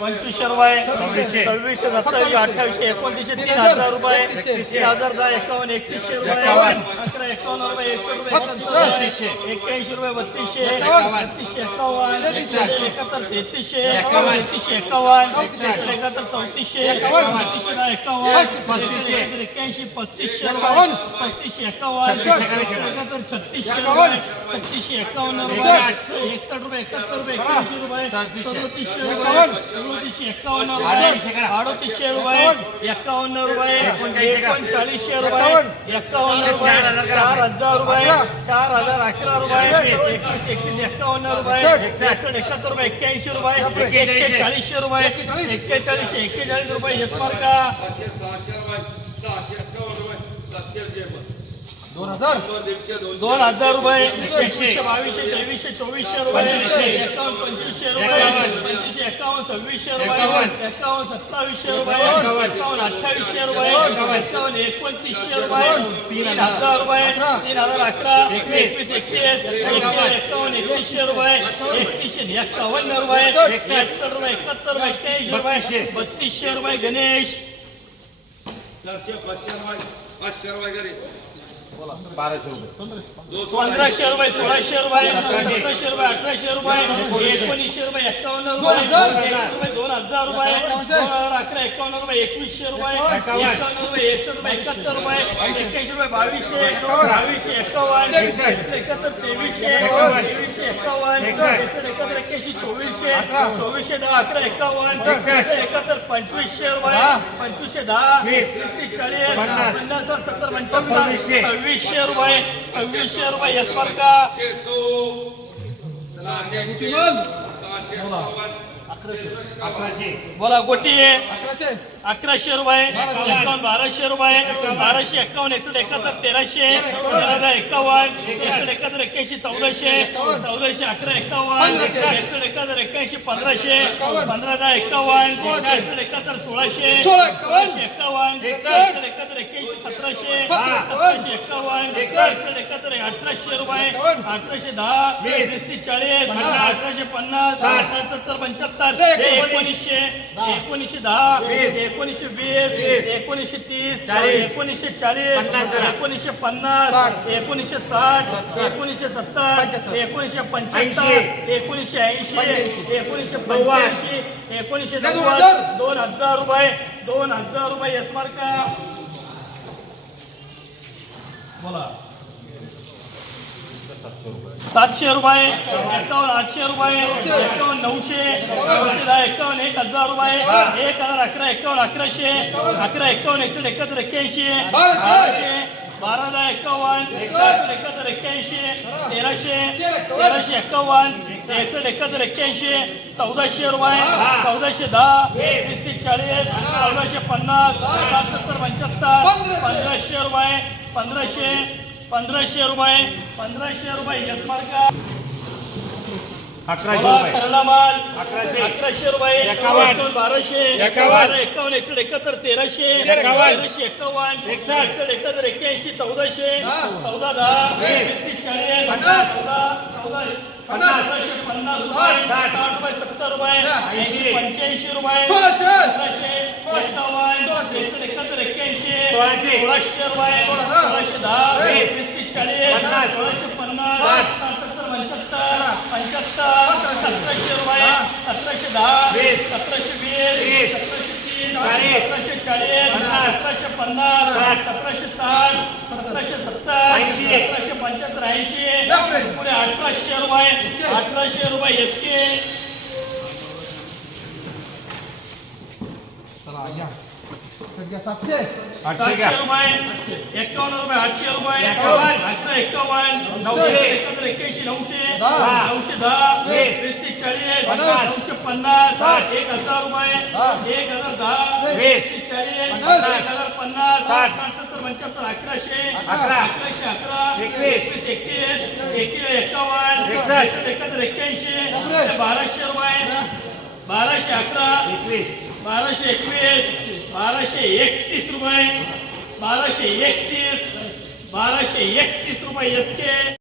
पंचवीसशे रुपये. सव्वीसशे. सत्तावीसशे अठ्ठावीसशे एकोणतीसशे तीन हजार रुपये. तीन हजार दहा एकावन्न एकतीसशे रुपये. अकरा एकावन्न रुपये एकशे रुपये एक्क्याऐंशी रुपये बत्तीसशे. बत्तीसशे एकावन्न. एकाहत्तर तेहतीसशे. तेहतीसशे एकावन्न. एकाहत्तर चौतीसशे. बत्तीसशे दहा एकावन्न. एक्क्याऐंशी पस्तीसशे पस्तीसशे एकावन्न. एकाहत्तर छत्तीसशे छत्तीसशे एकावन्न रुपये. एकसष्ट. रुपये एकाहत्तर रुपये एक्क्याऐंशी रुपये सदोतीसशे. एकावन्न. रुपये अडोतीसशे रुपये एकावन्न. रुपये एकोणचाळीसशे रुपये एकावन्न. रुपये चार हजार रुपये चार हजार अकरा रुपये एकवीस एकवीस एकावन्न रुपये एकसष्ट. एकाहत्तर रुपये एक्क्याऐंशी रुपये एक्केचाळीसशे. रुपये एक्केचाळीसशे एक्केचाळीस रुपये यश मार्का दोन हजार. दोन हजार रुपये एकवीसशे बावीसशे तेवीसशे चोवीसशे रुपये. एकावन्न पंचवीसशे रुपये. पंचवीसशे एकावन्न सव्वीसशे रुपये. एकावन्न. सत्तावीसशे रुपये. एकावन्न. अठ्ठावीसशे रुपये. एकावन्न. एकोणतीसशे रुपये. तीन हजार रुपये. तीन हजार अकरा एकवीस. एकवीस एकावन्न एकतीसशे रुपये. एकतीसशे एकावन्न रुपये. एकशे एकसष्ट रुपये एकाहत्तर रुपये एक्क्याऐंशी रुपये बत्तीसशे. रुपये गणेश. बाराशे रुपये. पंधराशे रुपये सोळाशे रुपये सतराशे रुपये अठराशे रुपये एकोणीसशे रुपये एक्कावन्न रुपये दोन हजार. रुपये अकरा एकावन्न रुपये एकवीसशे रुपये एकावन्न. रुपये एकसष्ट रुपये एकाहत्तर रुपये एक्क्याऐंशी रुपये बावीसशे बावीसशे एकावन्न एकाहत्तर तेवीसशे तेवीसशे एकावन्न एकाहत्तर एक्क्याऐंशी चोवीसशे चोवीसशे दहा अकरा एकावन्न एकाहत्तर पंचवीसशे रुपये पंचवीसशे दहा वीस. तीस चाळीस पन्नास. सत्तर पंच्याहत्तर सव्वीसशे रुपये सव्वीसशे रुपये यश मार्का. बोला गोटी अकराशे. अकराशे रुपये. एकावन्न बाराशे रुपये. बाराशे एकावन्न एकसष्ट एकाहत्तर तेराशे. तेरा एकावन्न. एकसष्ट एकाहत्तर एक्क्याऐंशी चौदाशे. चौदाशे अकरा एकावन्न. एकसष्ट एकाहत्तर एक्क्याऐंशी पंधराशे. पंधरा दहा एकावन्न. एकसष्ट एकाहत्तर सोळाशे. सोळाशे एकावन्न. एकसष्ट एकाहत्तर एक्क्याऐंशी सतराशे. सतराशे एकावन्न. एकसष्ट. एकाहत्तर अठराशे रुपये. अठराशे दहा. वीस. तीस चाळीस. अठराशे पन्नास. अठराशे सत्तर पंच्याहत्तर. एकोणीसशे एकोणीसशे दहा. एकोणीसशे वीस. एकोणीसशे तीस एकोणीसशे चाळीस एकोणीसशे पन्नास एकोणीसशे साठ एकोणीसशे सत्तर एकोणीसशे पंच्याऐंशी एकोणीसशे ऐंशी एकोणीसशे पंच्याऐंशी एकोणीसशे दोन हजार रुपये दोन हजार रुपये यश मार्का. बोला. सातशे रुपये. एकावन्न आठशे रुपये एकावन्न नऊशे नऊशे दहा एकावन्न एक हजार रुपये एक हजार अकरा एकावन्न अकराशे अकरा एकावन्न एकसष्ट एकाहत्तर एक्क्याऐंशी बाराशे बारा दहा एकावन्न एकसष्ट एकाहत्तर एक्क्याऐंशी तेराशे तेराशे एकावन्न एकसष्ट एकाहत्तर एक्क्याऐंशी चौदाशे रुपये चौदाशे दहा वीस चाळीस चौदाशे पन्नास साठ सत्तर पंच्याहत्तर पंधराशे रुपये पंधराशे पंधराशे रुपये पंधराशे रुपये यश मार्का. अकराशे बोला, रुपये. करला माल. अकराशे. अकराशे रुपये एकावन्न. बाराशे. एकावन्न. एकावन्न एकसष्ट एकाहत्तर तेराशे. तेराशे एकावन्न. एकसष्ट. एकाहत्तर एक्क्याऐंशी चौदाशे. चौदा दहा. वीस तीस चाळीस. चौदा चौदा अठराशे पन्नास रुपये. साठ. रुपये सत्तर रुपये. ऐंशी पंच्याऐंशी रुपये. सोळाशे. एकावन्न. सोळाशे. सोळाशे रुपये सोळा. सोळाशे दहा. वीस चाळीस. सोळाशे पन्नास. सत्तर पंच्याहत्तर पंच्याहत्तर सतराशे रुपये सतराशे दहा वीस. सतराशे वीस. सतराशे चाळीस. सतराशे चाळीस. सतराशे पन्नास. सतराशे साठ सतराशे सत्तर ऐंशी. सतराशे पंच्याहत्तर ऐंशी. पुढे अठराशे रुपये अठराशे रुपये एस के चला सध्या सातशे आठशे रुपये एकावन्न रुपये आठशे रुपये अकरा एकावन्न नऊशे एकाहत्तर एक्क्याऐंशी नऊशे दहा. नऊशे दहा वीस. चाळीस पन्नास. नऊशे पन्नास साठ. एक हजार रुपये. एक हजार दहा वीस. चाळीस पन्नास. एक हजार पन्नास साठ. साठ सत्तर पंच्याहत्तर अकराशे अकरा. अकराशे अकरा एकवीस. एकवीस एकतीस एकवीस एकावन्न एकसष्ट. एकाहत्तर एक्क्याऐंशी. बाराशे रुपये बाराशे अकरा बाराशे एकवीस बाराशे एकतीस रुपये बाराशे एकतीस बाराशे एकतीस रुपये एस के